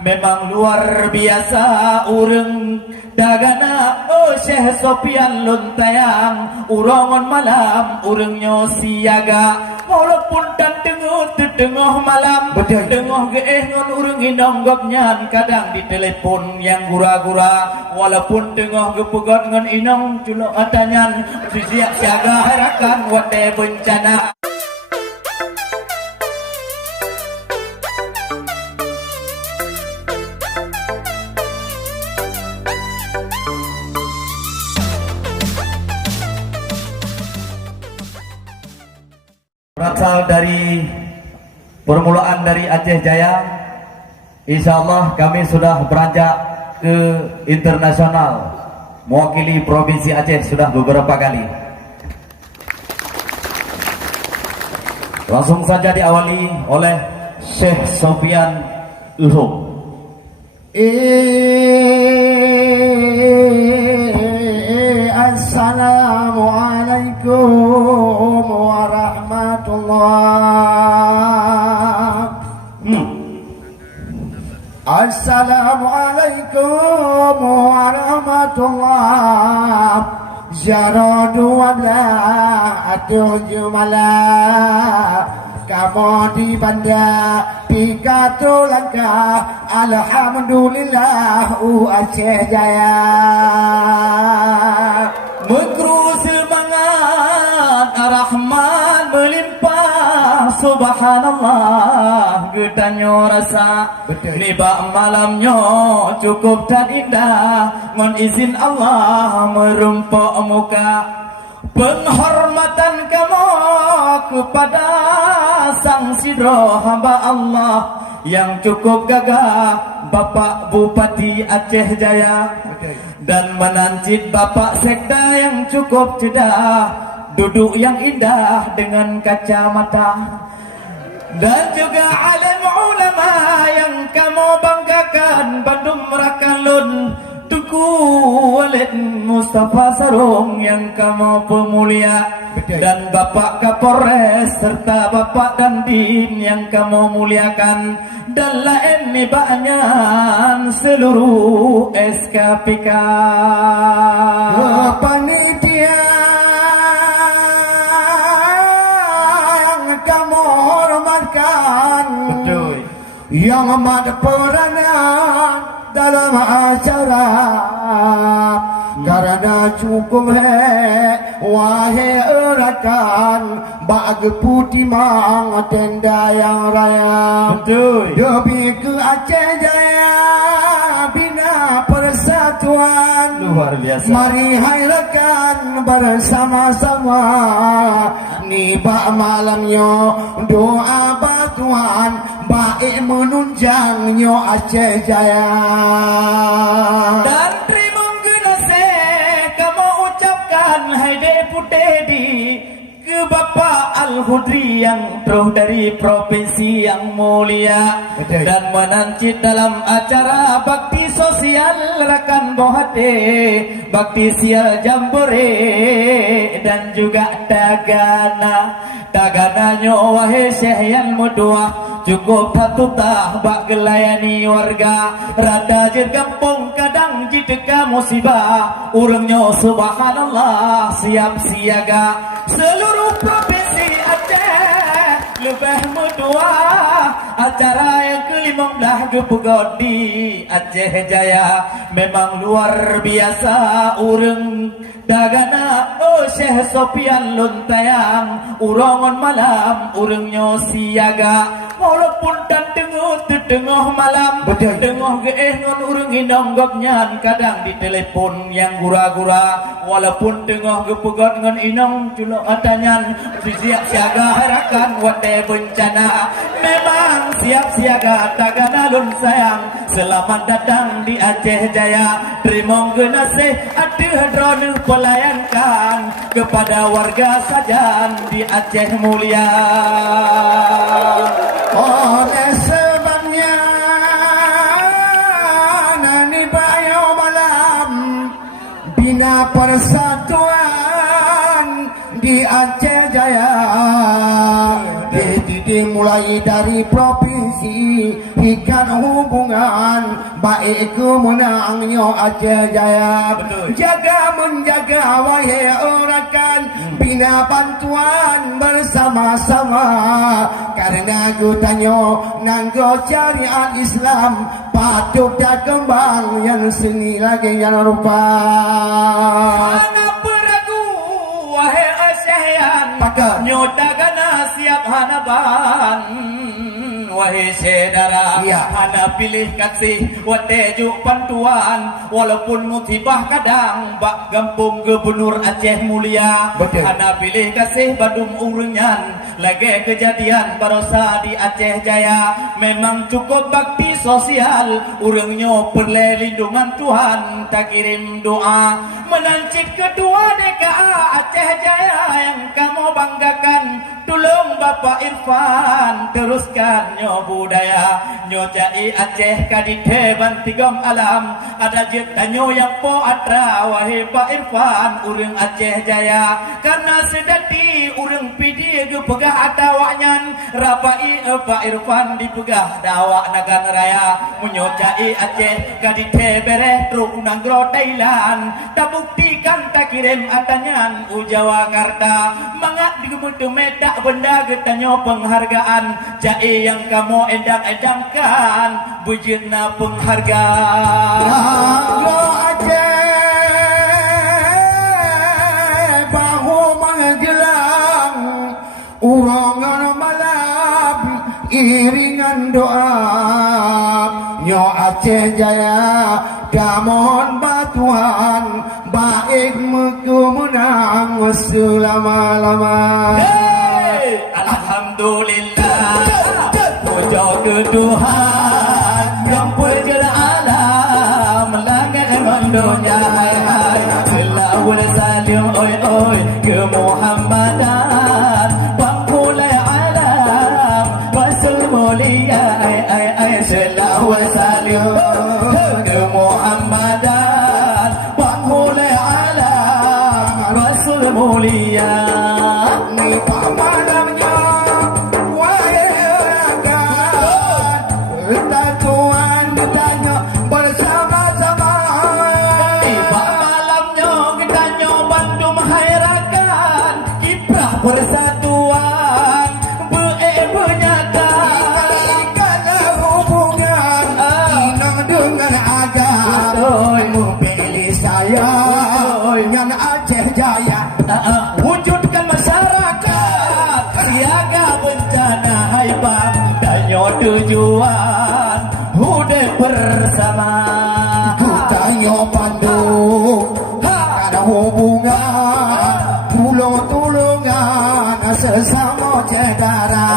Memang luar biasa urang dagana Syekh Sofian Luntayang urongon malam urangnya siaga walaupun dan tengah malam tengah geeh ngon urang inonggok nyan kadang di telepon yang gura-gura walaupun tengah gepegot ngon inong culo atanyan siaga harakan wate bencana. Berasal dari permulaan dari Aceh Jaya, insyaallah kami sudah beranjak ke internasional, mewakili Provinsi Aceh sudah beberapa kali. Langsung saja diawali oleh Syekh Sofian Uhum. Assalamualaikum warahmatullah. Assalamualaikum warahmatullah. Jaradu wala atuhjumala kamu di bandar Pikatu langkah alhamdulillah Aceh Jaya. Mekru semangat Ar-Rahman melimpah subhanallah getanyo rasa nibak malamnya cukup dan indah ngon izin Allah merumpok muka penghormatan kamu kepada sang sidro hamba Allah yang cukup gagah Bapak Bupati Aceh Jaya dan menancit Bapak Sekda yang cukup cedah duduk yang indah dengan kacamata dan juga alim ulama yang kamu banggakan Bandung Merakalun Tuku Walid Mustafa Sarung yang kamu pemulia dan Bapak Kapolres serta Bapak Dandim yang kamu muliakan dan lain banyak seluruh SKPK panitia yang kamu hormatkan yang amat peranan dalam acara karena cukup wahai rakan bagi putih mang tenda yang raya demi ke Aceh Jaya bina persatuan luar biasa. Mari hai rekan bersama-sama nibak malamnya doa batuan baik menunjangnya Aceh Jaya. Dan terima kasih kamu ucapkan hai Deputi ke Bapak Al-Hudri yang terus dari provinsi yang mulia dan menancit dalam acara bakti sosial rakan bohate bakti sial jambore dan juga dagananya wahai Syekh yang muduah cukup tatutah bak gelayani warga rada jir kampung kadang jideka musibah urangnya subhanallah siap siaga seluruh provinsi Aceh lebih mudua acara yang ke-15 gepegod di Aceh Jaya memang luar biasa urang dagana Syekh Sofian Luntayang urongon malam urangnya siaga walaupun dan tengah malam tengah geeh ngon urang inonggok nyan kadang di telepon yang gura-gura walaupun tengah gepegot ngon inong culo atanyan siap siaga harakan wate bencana memang siap siaga tagana lun sayang selamat datang di Aceh Jaya terima kasih aduh drone pelayankan kepada warga sajan di Aceh mulia oleh sebabnya nani bayo malam bina persatuan di Aceh Jaya dimulai dari provinsi provinsi ikan hubungan baik kemenangnya Aceh Jaya. Betul. Jaga menjaga wahai orakan bina bantuan bersama-sama karena gutanyo nanggo syariat Islam patut dah kembang yang seni lagi yang rupa. Anak peragu wahai asyayan Pakar. nyoda gana siap hanaban wahai saudara Ya. hana pilih kasih wateju pantuan walaupun musibah kadang bak gampung gubernur Aceh Mulia. Betul. Hana pilih kasih Badung Urengan lagi kejadian barosa di Aceh Jaya memang cukup bakti sosial urangnya perlu lindungan Tuhan tak kirim doa menancip kedua DKA Aceh Jaya yang kamu banggakan. Tolong Bapak Irfan teruskan nyo budaya nyo jai Aceh kadite bantigom alam ada jetanyo yang po atra wahai Pak Irfan urang Aceh Jaya karena sedati urang pidi gepegah atawanyan rapai Pak Irfan dipegah dawak nagan raya menyo jai Aceh kadite bereh truk nanggro Thailand tak buktikan tak kirim atanyan ujawa karta mangat digemutu medak benda getanyo penghargaan jai yang kamu edang-edangkan bujitna penghargaan. Lagu Aceh bahu menggelang urangan malam iringan doa nyo Aceh Jaya damon batuan baik menang selama-lama. Hey, Alhamdulillah puja ke Tuhan yang berjala alam langit dan dunia hai hai selawat salim oi oi ke Muhammadan pangkulai alam Rasul mulia ai ai ai selawat salim ke Muhammadan pangkulai alam Rasul mulia. Ni pamanamnya wahai rakan Tuhan ditanya bersama-sama. Tiba malamnya kita nyoban dumhairakan kiprah persatuan benyata Ikanlah hubungan inang dengan agama memilih saya yang Aceh Jaya. wujudkan masyarakat siaga bencana haibah dan tujuan hude bersama Tanya Bandung ada hubungan tulung-tulungan sesama cedera.